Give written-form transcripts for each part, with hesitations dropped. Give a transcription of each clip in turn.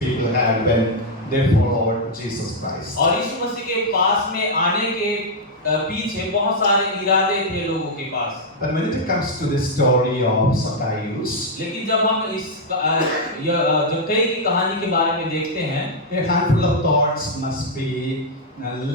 people had when they followed Jesus Christ. और यीशु मसीह के पास में आने के पीछे बहुत सारे इरादे थे लोगों के पास। But when it comes to the story of Zacchaeus, लेकिन जब हम इस जक्कई की कहानी के बारे में देखते हैं, a handful of thoughts must be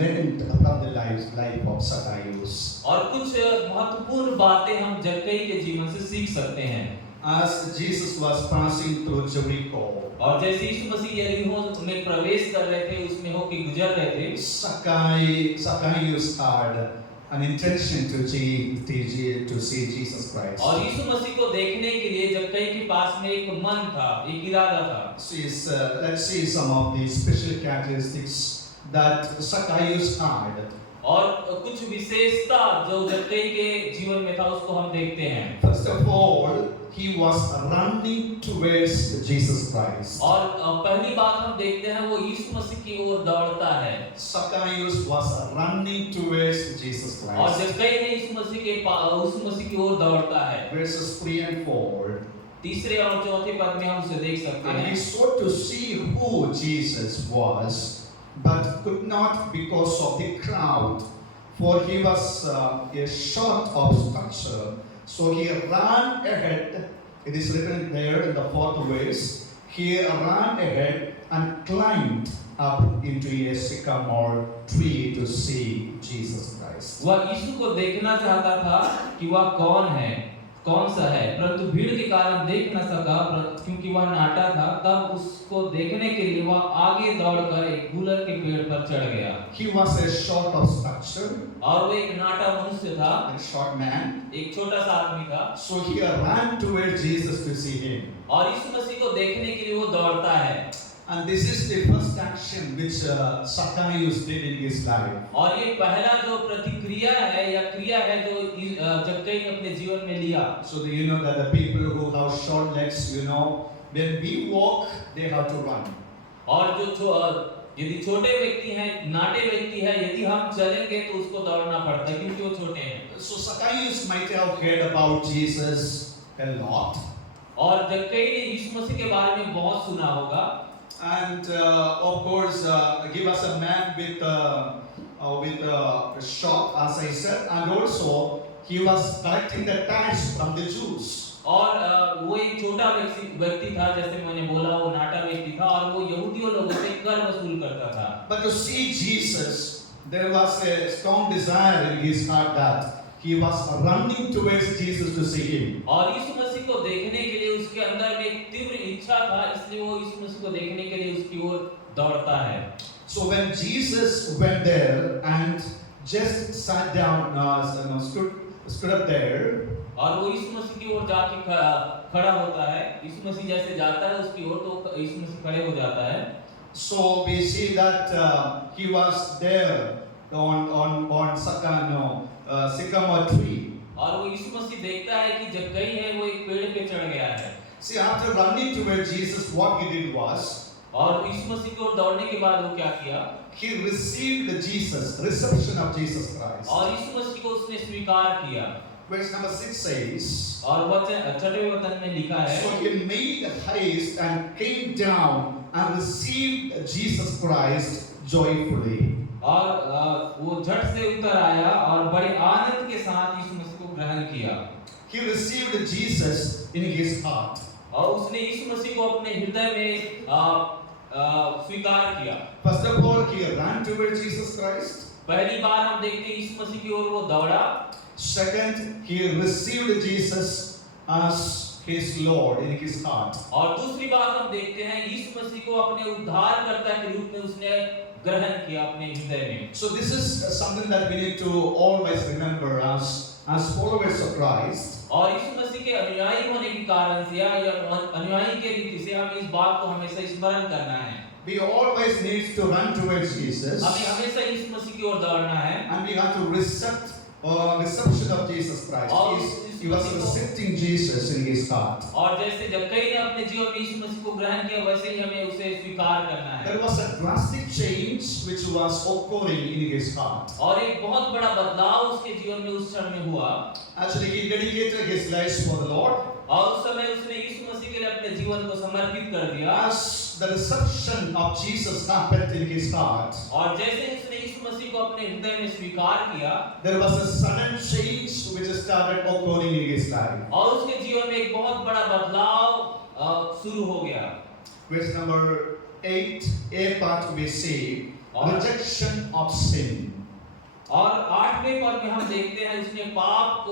learned from the life of Zacchaeus. और कुछ महत्वपूर्ण बातें हम जक्कई के जीवन से सीख सकते हैं। As Jesus was passing through Jericho, और जैसे यीशु मसीह यरीहो में प्रवेश कर रहे थे, उसमें होके गुजर रहे थे, Zacchaeus had an intention to see Jesus Christ. और यीशु मसीह को देखने के लिए जक्कई के पास में एक मन था, एक इरादा था। Let's see some of the special characteristics that Zacchaeus had. और कुछ विशेषता जो जक्कई के जीवन में था उसको हम देखते हैं। First of all, he was running towards Jesus Christ. और पहली बात हम देखते हैं वो यीशु मसीह की ओर दौड़ता है। Zacchaeus was running towards Jesus और Christ. जक्कई है यीशु मसीह की ओर दौड़ता है। Verses 3 and 4. तीसरे और चौथे पद में हम उसे देख सकते And he हैं। sought to see who Jesus was, but could not because of the crowd, for he was short of stature. So he ran ahead. It is written there in the fourth verse. He ran ahead and climbed up into a sycamore tree to see Jesus Christ. वह यीशु को देखना चाहता था कि वह कौन है, कौन सा है, परंतु भीड़ के कारण देख न सका क्योंकि वह नाटा था। तब उसको देखने के लिए वह आगे दौड़कर एक गूलर के पेड़ पर चढ़ गया। He was a short of stature, और वो एक नाटा मनुष्य था, a short man. एक छोटा सा आदमी था। So he ran towards Jesus to see him. और यीशु मसीह को देखने के लिए वो दौड़ता है। And this is the first action which Zacchaeus did in his life. और ये पहला जो प्रतिक्रिया है या क्रिया है जो जक्कई ने अपने जीवन में लिया। So do you know that the people who have short legs, when we walk, they have to run. और यदि छोटे व्यक्ति हैं, नाटे व्यक्ति है, यदि हम चलेंगे तो उसको दौड़ना पड़ता है क्योंकि वो छोटे हैं। So Zacchaeus might have heard about Jesus a lot. और जक्कई ने यीशु मसीह के बारे में बहुत सुना होगा। And of course, he was a man with a shop, as I said, and also he was collecting the tax from the Jews. और वो एक छोटा व्यक्ति था, जैसे मैंने बोला वो नाटा व्यक्ति था और वो यहूदियों लोगों से कर वसूल करता था। But to see Jesus, there was a strong desire in his heart that he was running towards Jesus to see him. और यीशु मसीह को देखने के लिए उसके अंदर में एक तीव्र इच्छा था, इसलिए वो यीशु मसीह को देखने के लिए उसकी ओर दौड़ता है। So when Jesus went there and just sat down, stood up there, और वो यीशु मसीह की ओर जाके खड़ा होता है। यीशु मसीह जैसे जाता है उसकी ओर तो यीशु मसीह खड़े हो जाता है। so we see that he was there on sycamore tree. और वो यीशु मसीह देखता है कि जक्कई है वो एक पेड़ पे चढ़ गया है। See, after running towards Jesus, what he did was, और यीशु मसीह की ओर दौड़ने के बाद वो क्या किया? he received reception of Jesus Christ. और यीशु मसीह को उसने स्वीकार किया। Verse number 6 says, और वचन छठवें वचन में लिखा है, so he made haste and came down and received Jesus Christ joyfully. और वो झट से उतर आया और बड़े आनंद के साथ यीशु मसीह को ग्रहण किया। He received Jesus in his heart. और उसने यीशु मसीह को अपने हृदय में स्वीकार किया। First of all, he ran towards Jesus Christ. पहली बार हम देखते हैं यीशु मसीह की ओर वो दौड़ा। Second, he received Jesus as his Lord in his heart. और दूसरी बात हम देखते हैं यीशु मसीह को अपने उद्धारकर्ता के रूप में उसने ग्रहण किया अपने हृदय में। So this is something that we need to always remember as followers of Christ. और यीशु मसीह के अनुयायी होने के कारण से या अनुयायी के रीति से हमें इस बात को हमेशा स्मरण करना है। We always need to run towards Jesus. हमें हमेशा यीशु मसीह की ओर दौड़ना है। And we have to reception of Jesus Christ. He was accepting Jesus in his heart. और जैसे जक्कई ने अपने जीवन में यीशु मसीह को ग्रहण किया वैसे ही हमें उसे स्वीकार करना है। There was a drastic change which was occurring in his heart. और एक बहुत बड़ा बदलाव उसके जीवन में उस क्षण में हुआ। Actually, he dedicated his life for the Lord. और उस समय उसने यीशु मसीह के लिए अपने जीवन को समर्पित कर दिया। As the reception of Jesus happened in his heart, और जैसे उसने यीशु मसीह को अपने हृदय में स्वीकार किया, there was a sudden change which started occurring in his life. और उसके जीवन में एक बहुत बड़ा बदलाव शुरू हो गया। Verse number 8, a part we see rejection of sin. और 8वें पद में हम देखते हैं उसने पाप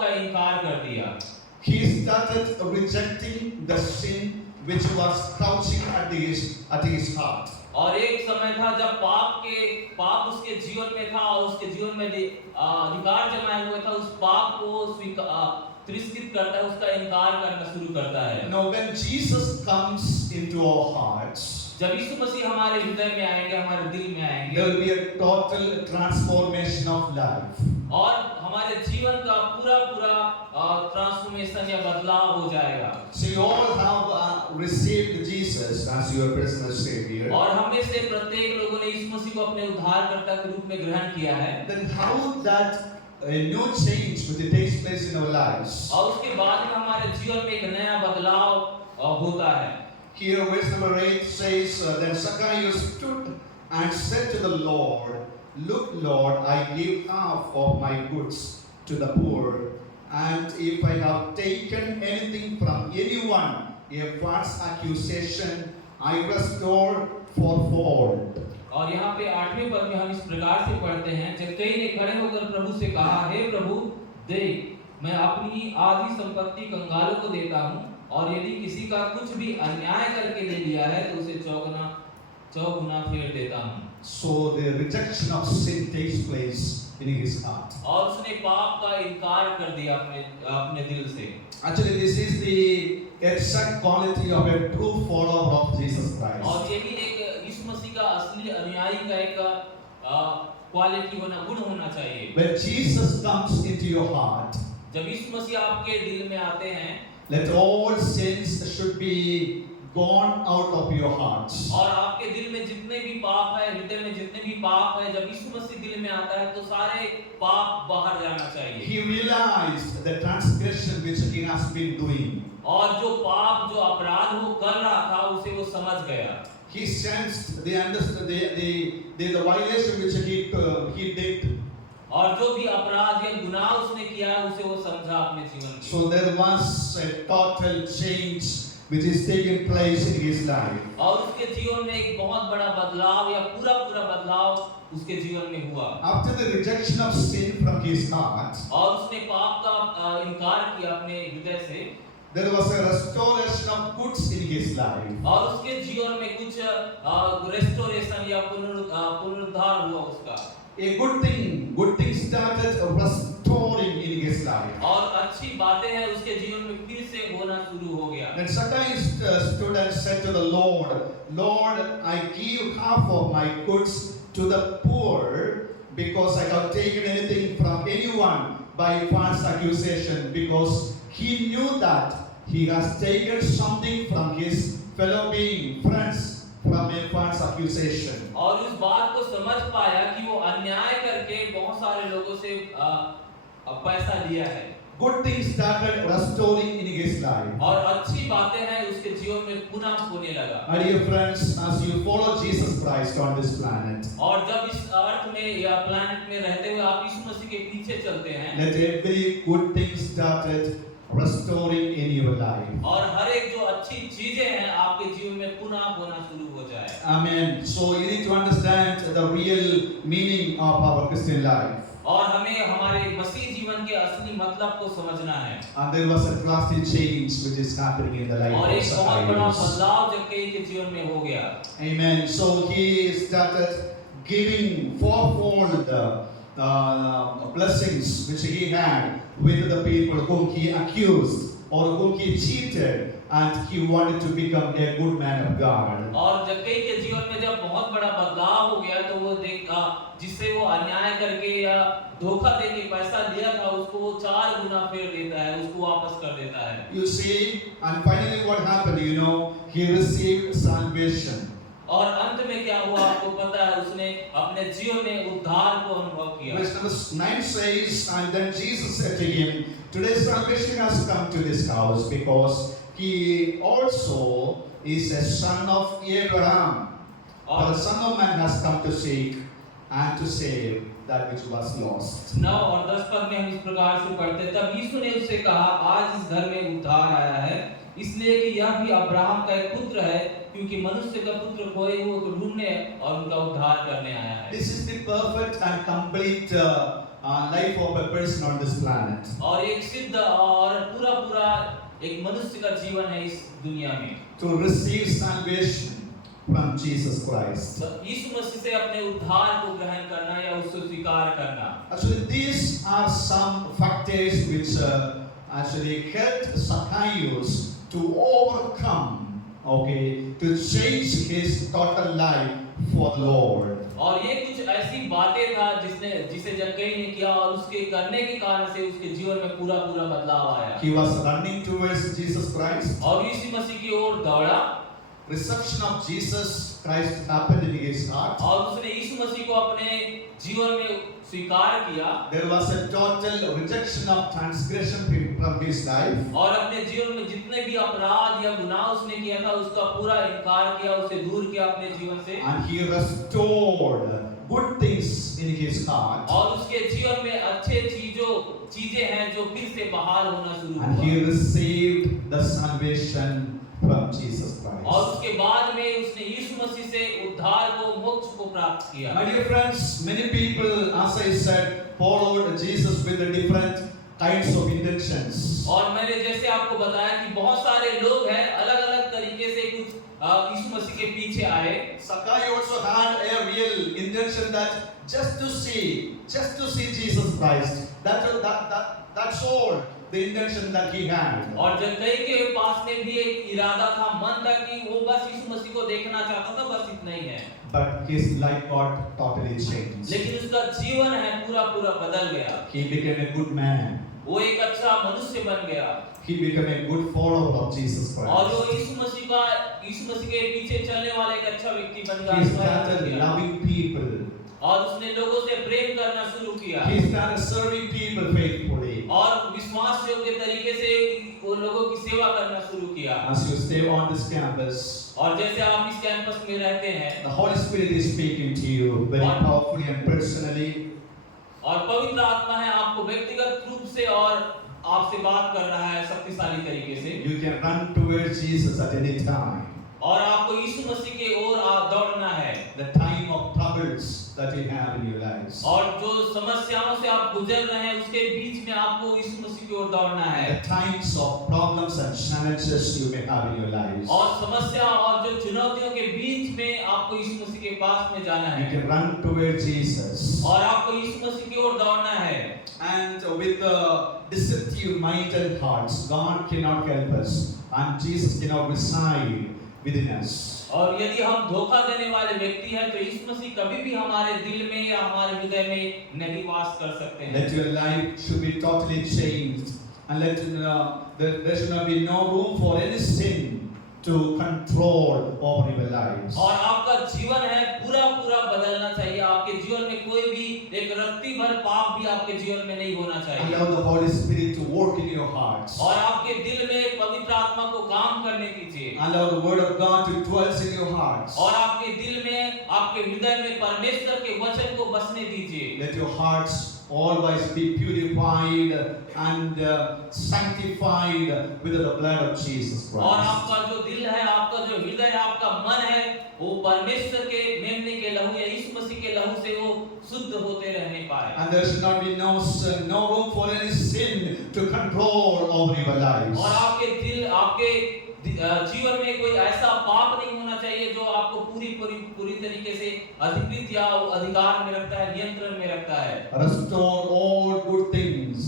का इनकार कर दिया। He started rejecting the sin which was crouching at his heart. और एक समय था जब पाप उसके जीवन में था और उसके जीवन में अधिकार जमाया हुआ था, उस पाप को तिरस्कृत करता है, उसका इनकार करना शुरू करता है। Now when Jesus comes into our hearts, जब यीशु मसीह हमारे हृदय में आएंगे, हमारे दिल में आएंगे, there will be a total transformation of life. और हमारे जीवन का पूरा ट्रांसफॉर्मेशन या बदलाव हो जाएगा। So you all have received Jesus as your personal savior. और हमें से प्रत्येक लोगों ने यीशु मसीह को अपने उद्धारकर्ता के रूप में ग्रहण किया है। Then how that a new change which takes place in our lives? और उसके बाद में हमारे जीवन में एक नया बदलाव होता है। Here verse number 8 says, then Zacchaeus stood and said to the Lord, look, Lord, I give half of my goods to the poor, and if I have taken anything from anyone, a false accusation, I restore fourfold. और यहाँ पे 8वें पद में हम इस प्रकार से पढ़ते हैं, जक्कई ने खड़े होकर प्रभु से कहा, हे प्रभु, देख, मैं अपनी आधी संपत्ति कंगालों को देता हूँ, और यदि किसी का कुछ भी अन्याय करके ले लिया है तो उसे चौगुना फेर देता हूँ। So the rejection of sin takes place in his heart. और उसने पाप का इनकार कर दिया अपने दिल से। Actually, this is the exact quality of a true follower of Jesus Christ. और ये भी एक यीशु मसीह का असली अनुयायी का एक क्वालिटी गुण होना चाहिए। When Jesus comes into your heart, जब यीशु मसीह आपके दिल में आते हैं, let all sins should be gone out of your hearts. और आपके दिल में जितने भी पाप है, हृदय में जितने भी पाप है, जब यीशु मसीह दिल में आता है तो सारे पाप बाहर जाना चाहिए। He realized the transgression which he has been doing. और जो पाप, जो अपराध वो कर रहा था, उसे वो समझ गया। He sensed the violation which he did. और जो भी अपराध या गुनाह उसने किया है, उसे वो समझा अपने जीवन में। So there was a total change which is taking place in his life. और उसके जीवन में एक बहुत बड़ा बदलाव या पूरा बदलाव उसके जीवन में हुआ। After the rejection of sin from his heart, और उसने पाप का इनकार किया अपने हृदय से, there was a restoration of goods in his life. और उसके जीवन में कुछ रेस्टोरेशन या पुनरुद्धार हुआ उसका। A good thing started restoring in his life. और अच्छी बातें हैं उसके जीवन में फिर से होना शुरू हो गया। Then Zacchaeus stood and said to the Lord, Lord, I give half of my goods to the poor, because I have taken anything from anyone by false accusation, because he knew that he has taken something from his fellow being, friends, from a false accusation. और उस बात को समझ पाया कि वो अन्याय करके बहुत सारे लोगों से पैसा लिया है। Good things started restoring in his life. और अच्छी बातें हैं उसके जीवन में पुनः होने लगा। My dear friends, as you follow Jesus Christ on this planet, और जब इस अर्थ में या प्लैनेट में रहते हुए आप यीशु मसीह के पीछे चलते हैं, let every good thing started restoring in your life. और हर एक जो अच्छी चीजें हैं आपके जीवन में पुनः होना शुरू हो जाए। Amen. So you need to understand the real meaning of our Christian life. और हमें हमारे मसीह जीवन के असली मतलब को समझना है। And there was a drastic change which is happening in the life और of एक बहुत बड़ा Zacchaeus. बदलाव जक्कई के जीवन में हो गया। Amen. So he started giving fourfold blessings which he had with the people whom he accused or whom he cheated, and he wanted to become a good man of God. और जक्कई के जीवन में जब बहुत बड़ा बदलाव हो गया तो वो देखा जिससे वो अन्याय करके या धोखा देके पैसा लिया था उसको वो 4 गुना फेर देता है, उसको वापस कर देता है। You see, and finally what happened, you know, he received salvation. और अंत में क्या हुआ आपको पता है, उसने अपने जीवन में उद्धार को अनुभव किया। Verse number 9 says, and then Jesus said to him, today salvation has come to this house, because he also is a son of Abraham. For the Son of Man has come to seek and to save that which was lost. 9 और 10 पद में हम इस प्रकार से पढ़ते हैं, तब यीशु ने उससे कहा, आज इस घर में उद्धार आया है, इसलिए कि यह भी अब्राहम का एक पुत्र है, क्योंकि मनुष्य का पुत्र खोए हुए को ढूंढने और उनका उद्धार करने आया है। This is the perfect and complete life of a person on this planet. और एक सिद्ध और पूरा एक मनुष्य का जीवन है इस दुनिया में। To receive salvation from Jesus Christ. यीशु मसीह से अपने उद्धार को ग्रहण करना या उसको स्वीकार करना। Actually, these are some factors which actually helped Zacchaeus to overcome, to change his total life for the Lord. और ये कुछ ऐसी बातें था जिसे जक्कई ने किया और उसके करने के कारण से उसके जीवन में पूरा बदलाव आया। He was running towards Jesus Christ. और यीशु मसीह की ओर दौड़ा। Reception of Jesus Christ happened in his heart. और उसने यीशु मसीह को अपने जीवन में स्वीकार किया। There was a total rejection of transgression from his life. और अपने जीवन में जितने भी अपराध या गुनाह उसने किया था उसका पूरा इनकार किया, उसे दूर किया अपने जीवन से। And he restored good things in his heart. और उसके जीवन में अच्छे चीजें हैं जो फिर से बहाल होना शुरू हुआ। And he received the salvation from Jesus Christ. और उसके बाद में उसने यीशु मसीह से उद्धार को, मोक्ष को प्राप्त किया। My dear friends, many people, as I said, followed Jesus with the different kinds of intentions. और मैंने जैसे आपको बताया कि बहुत सारे लोग हैं अलग-अलग तरीके से कुछ यीशु मसीह के पीछे आए। Zacchaeus also had a real intention that just to see Jesus Christ. That's all the intention that he had. और जक्कई के पास में भी एक इरादा था, मन था कि वो बस यीशु मसीह को देखना चाहता था, बस इतना ही है। But his life got totally changed. लेकिन उसका जीवन है पूरा बदल गया। He became a good man. वो एक अच्छा मनुष्य बन गया। He became a good follower of Jesus Christ. और वो यीशु मसीह के पीछे चलने वाला एक अच्छा व्यक्ति बन गया। He started loving people. और उसने लोगों से प्रेम करना शुरू किया। He started serving people faithfully. और विश्वास योग्य तरीके से वो लोगों की सेवा करना शुरू किया। As you stay on this campus, और जैसे आप इस कैंपस में रहते हैं, the Holy Spirit is speaking to you very powerfully and personally. और पवित्र आत्मा है आपको व्यक्तिगत रूप से और आपसे बात कर रहा है शक्तिशाली तरीके से। You can run towards Jesus at any time. और आपको यीशु मसीह की ओर दौड़ना है। The time of troubles that you have in your lives. और जो समस्याओं से आप गुजर रहे हैं उसके बीच में आपको यीशु मसीह की ओर दौड़ना है। The times of problems and challenges you may have in your lives. और समस्या और जो चुनौतियों के बीच में आपको यीशु मसीह के पास में जाना You है। can run towards Jesus. और आपको यीशु मसीह की ओर दौड़ना है। And with the deceptive mind and hearts, God cannot help us, and Jesus cannot reside within us. और यदि हम धोखा देने वाले व्यक्ति हैं तो यीशु मसीह कभी भी हमारे दिल में या हमारे हृदय में नहीं वास कर सकते हैं। Let your life should be totally changed, and there should not be no room for any sin to control over your lives. और आपका जीवन है पूरा बदलना चाहिए। आपके जीवन में कोई भी एक रत्ती भर पाप भी आपके जीवन में नहीं होना चाहिए। Allow the Holy Spirit to work in your hearts. और आपके दिल में पवित्र आत्मा को काम करने दीजिए। Allow the Word of God to dwell in your hearts. और आपके दिल में, आपके हृदय में परमेश्वर के वचन को बसने दीजिए। Let your hearts always be purified and sanctified with the blood of Jesus और Christ. आपका जो दिल है, आपका जो हृदय है, आपका मन है, वो परमेश्वर के मेमने के लहू या यीशु मसीह के लहू से वो शुद्ध होते रहने पाए। And there should not be no room for any sin to control over your lives. और आपके जीवन में कोई ऐसा पाप नहीं होना चाहिए जो आपको पूरी तरीके से अधिकृत या अधिकार में रखता है, नियंत्रण में रखता है। Restore all good things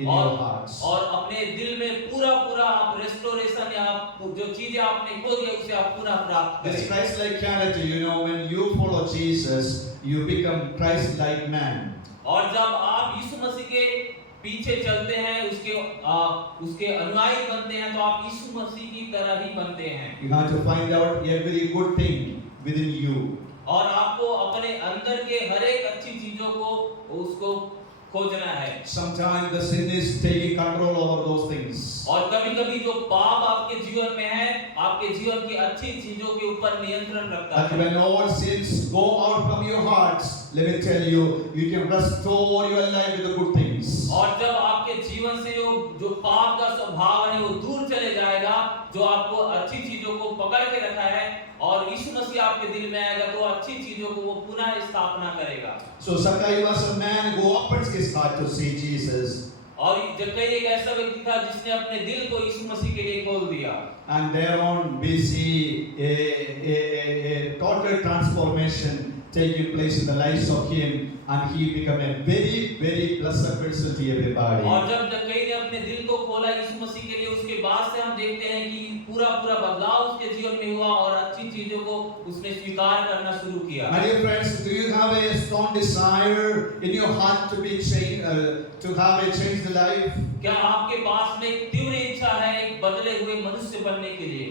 in your hearts. और अपने दिल में पूरा आप रेस्टोरेशन या आप जो चीजें आपने खो दिया उसे आप पुनः प्राप्त This करें। Christ-like character, when you follow Jesus, you become Christ-like man. और जब आप यीशु मसीह के पीछे चलते हैं, उसके अनुयायी बनते हैं, तो आप यीशु मसीह की तरह ही बनते हैं। You have to find out every good thing within you. और आपको अपने अंदर के हर एक अच्छी चीजों को उसको खोजना है। Sometimes the sin is taking control over those things. और कभी-कभी जो पाप आपके जीवन में है, आपके जीवन की अच्छी चीजों के ऊपर नियंत्रण रखता That है। when all sins go out from your hearts, let me tell you, you can restore your life with the good things. और जब आपके जीवन से जो पाप का स्वभाव है वो दूर चले जाएगा, जो आपको अच्छी चीजों को पकड़ के रखा है और यीशु मसीह आपके दिल में आएगा तो अच्छी चीजों को वो पुनः स्थापना करेगा। So Zacchaeus was a man who opened his heart to see Jesus. और जक्कई एक ऐसा व्यक्ति था जिसने अपने दिल को यीशु मसीह के लिए खोल दिया। And thereon we see a total transformation taking place in the lives of him, and he became a very blessed person to everybody. और जब जक्कई ने अपने दिल को खोला यीशु मसीह के लिए, उसके बाद से हम देखते हैं कि पूरा बदलाव उसके जीवन में हुआ और अच्छी चीजों को उसने स्वीकार करना शुरू किया। My dear friends, do you have a strong desire in your heart to be changed, to have a changed life? क्या आपके पास में एक तीव्र इच्छा है एक बदले हुए मनुष्य बनने के लिए?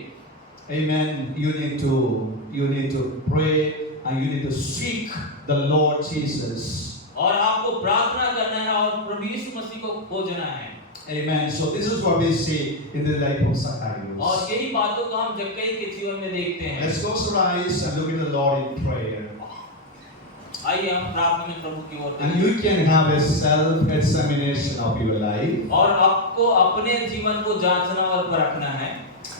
Amen. You need to pray and you need to seek the Lord Jesus. और आपको प्रार्थना करना है और प्रभु यीशु मसीह को खोजना है। Amen. So this is what we see in the life of Zacchaeus. और यही बातों को हम जक्कई के जीवन में देखते हैं। Let's close our eyes and look at the Lord in prayer. आइए हम प्रार्थना में प्रभु की ओर And देखें। you can have a self-examination of your life. और आपको अपने जीवन को जांचना और परखना है।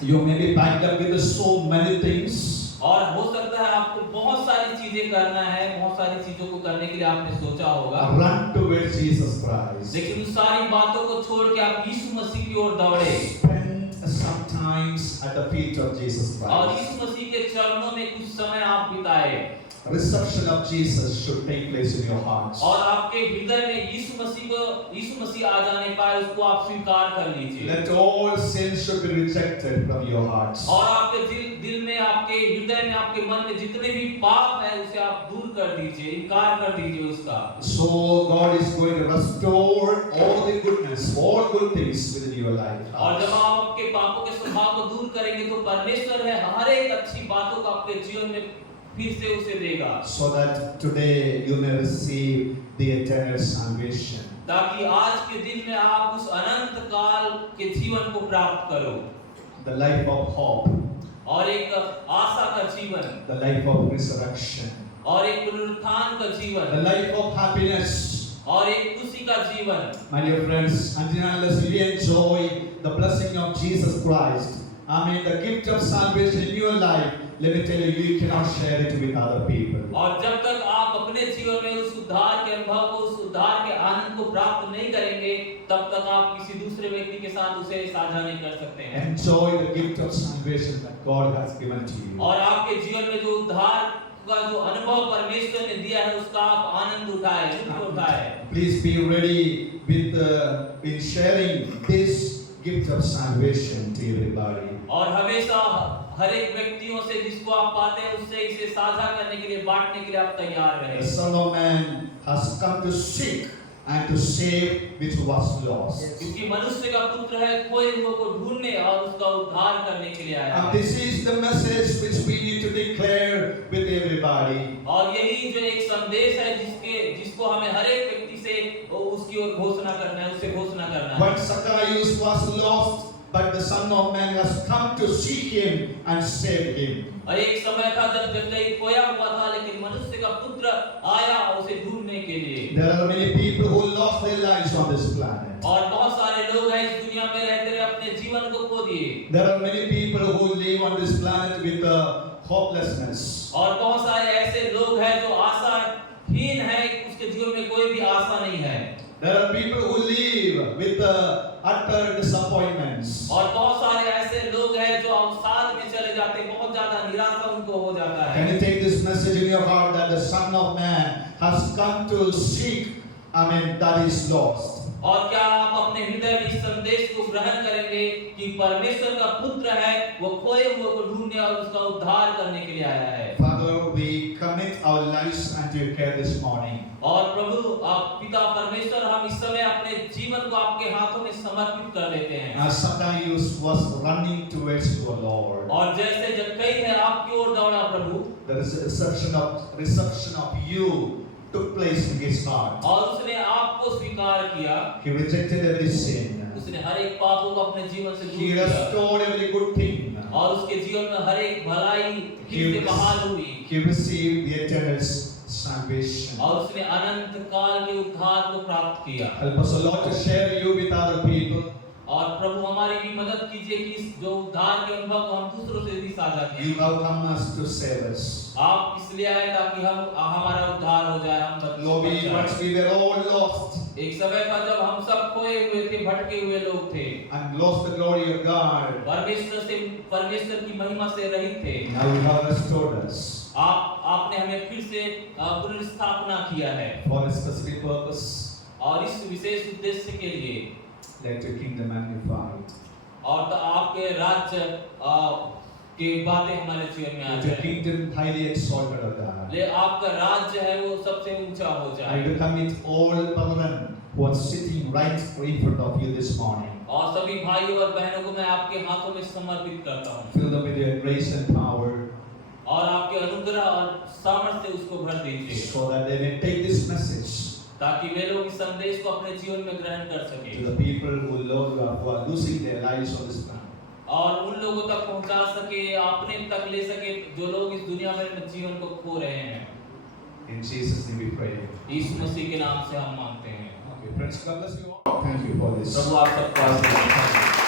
You may be packed up with so many things. और हो सकता है आपको बहुत सारी चीजें करना है, बहुत सारी चीजों को करने के लिए आपने सोचा होगा, Run towards Jesus Christ. लेकिन उन सारी बातों को छोड़ के आप यीशु मसीह की ओर दौड़े Spend some times at the feet of Jesus और Christ. यीशु मसीह के चरणों में कुछ समय आप बिताए Reception of Jesus should take place in your hearts. और आपके हृदय में यीशु मसीह आ जाने पाए, उसको आप स्वीकार कर लीजिए। Let all sins should be rejected from your hearts. और आपके दिल में, आपके हृदय में, आपके मन में जितने भी पाप है उसे आप दूर कर दीजिए, इनकार कर दीजिए उसका। So God is going to restore all the goodness, all good things within your life. और जब आप आपके पापों के स्वभाव को दूर करेंगे तो परमेश्वर है हर एक अच्छी बातों को आपके जीवन में फिर से उसे देगा, So that today you may receive the eternal salvation. ताकि आज के दिन में आप उस अनंत काल के जीवन को प्राप्त करो, The life of hope, और एक आशा का जीवन, the life of resurrection, और एक पुनरुत्थान का the जीवन, life of happiness. और एक खुशी का जीवन। My dear friends, until unless we enjoy the blessing of Jesus Christ, the gift of salvation in your life, let me tell you, you cannot share it with other people. और जब तक आप अपने जीवन में उस उद्धार के अनुभव को, उस उद्धार के आनंद को प्राप्त नहीं करेंगे, तब तक आप किसी दूसरे व्यक्ति के साथ उसे साझा नहीं कर सकते हैं। Enjoy the gift of salvation that God has given to you. और आपके जीवन में जो उद्धार का जो अनुभव परमेश्वर ने दिया है उसका आप आनंद उठाएं, लुत्फ उठाएं। Please be ready with in sharing this gift of salvation to everybody. और हमेशा हर एक व्यक्तियों से जिसको आप पाते हैं उससे इसे साझा करने के लिए, बांटने के लिए आप तैयार The रहें। Son of Man has come to seek and to save which was lost. क्योंकि मनुष्य का पुत्र है खोए हुए को ढूंढने और उसका उद्धार करने के लिए आया And है। this is the message which we need to declare with everybody. और यही जो एक संदेश है जिसको हमें हर एक व्यक्ति से उसकी ओर घोषणा करना है, उससे घोषणा करना है। But Zacchaeus was lost, but the Son of Man has come to seek him and save him. और एक समय था जब जक्कई खोया हुआ था, लेकिन मनुष्य का पुत्र आया उसे ढूंढने के लिए। There are many people who lost their lives on this planet. और बहुत सारे लोग हैं इस दुनिया में रहते हुए अपने जीवन को खो दिए। There are many people who live on this planet with hopelessness. और बहुत सारे ऐसे लोग हैं जो आशाहीन हैं, उसके जीवन में कोई भी आशा नहीं है। There are people who live with utter disappointments. और बहुत सारे ऐसे लोग हैं जो अवसाद में चले जाते हैं, बहुत ज्यादा निराशा उनको हो जाता है। Can you take this message in your heart that the Son of Man has come to seek, that is lost? और क्या आप अपने हृदय में इस संदेश को ग्रहण करेंगे कि परमेश्वर का पुत्र है, वो खोए हुए को ढूंढने और उसका उद्धार करने के लिए आया है। Father, we commit our lives unto your care this morning. और प्रभु आप पिता परमेश्वर, हम इस समय अपने जीवन को आपके हाथों में समर्पित कर देते हैं। As Zacchaeus was running towards your Lord, और जैसे जक्कई है आपकी ओर दौड़ा प्रभु, there is a reception of you took place in his heart. और उसने आपको स्वीकार किया, He rejected every sin. उसने हर एक पापों को अपने जीवन से दूर He किया restored every good thing. और उसके जीवन में हर एक भलाई फिर से बहाल हुई He received the eternal salvation. और उसने अनंत काल के उद्धार को प्राप्त किया। Help us, O Lord, to share you with other people. और प्रभु हमारी भी मदद कीजिए कि इस जो उद्धार के अनुभव को हम दूसरों से भी साझा You करें। have come us to save us. आप इसलिए आए ताकि हम हमारा उद्धार हो जाए, हम Lord, once we were all lost एक समय था जब हम सब खोए हुए थे, भटके हुए लोग थे, and lost the glory of God. परमेश्वर की महिमा से रहित थे। Now you have restored us आपने हमें फिर से पुनर्स्थापना किया है for a specific purpose. और इस विशेष उद्देश्य के लिए Let your kingdom magnified. और तो आपके राज्य की बातें हमारे जीवन में आ Let your जाए। kingdom highly exalted, O God. ले आपका राज्य है वो सबसे ऊंचा हो I जाए। will commit all brethren who are sitting right in front of you this morning. और सभी भाइयों और बहनों को मैं आपके हाथों में समर्पित करता हूँ Fill them with your grace and power और आपके अनुग्रह और सामर्थ्य से उसको भर दीजिए so that they may take this message ताकि वे लोग इस संदेश को अपने जीवन में ग्रहण कर to सके the people who are losing their lives on this planet. और उन लोगों तक पहुंचा सके, अपने तक ले सके जो लोग इस दुनिया में जीवन को खो रहे हैं। In Jesus' name we pray. यीशु मसीह के नाम से हम मांगते हैं। Okay, friends, God bless you all. Thank you for this. प्रभु आप सबको आशीर्वाद दें।